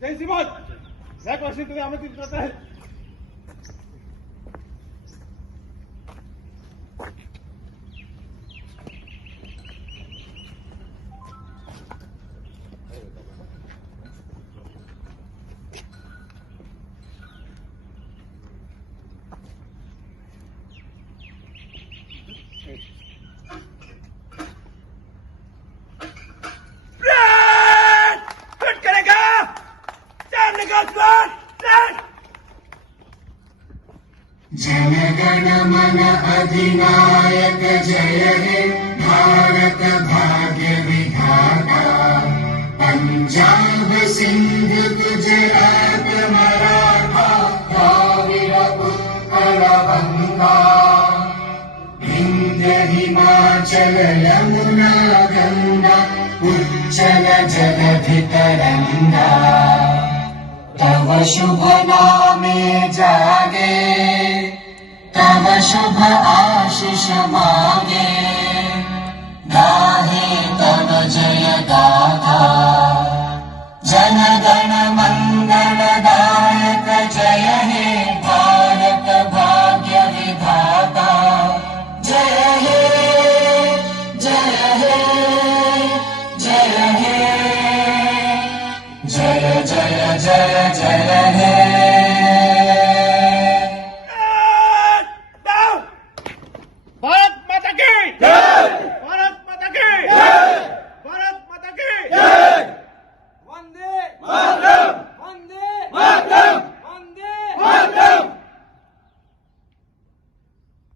जय श्रीमंत एक वर्षी तुम्ही आमंत्रित करत आहे. जनगण मन अधिनायक जय हे भारत भाग्य विधाता. पंजाब सिंध गुजरात मराठा द्राविड उत्कल गंगा. विंध्य हिमाचल यमुना गंगा उच्चल जलधि तरंगा. तव शुभ नामे जागे तव शुभ आशीष मागे. गाहे तव जय गाथा जनगण मंगलदायक जय हे भारत भाग्य विधाता. जय हे जय हे जय हे जय जय जय जय हे.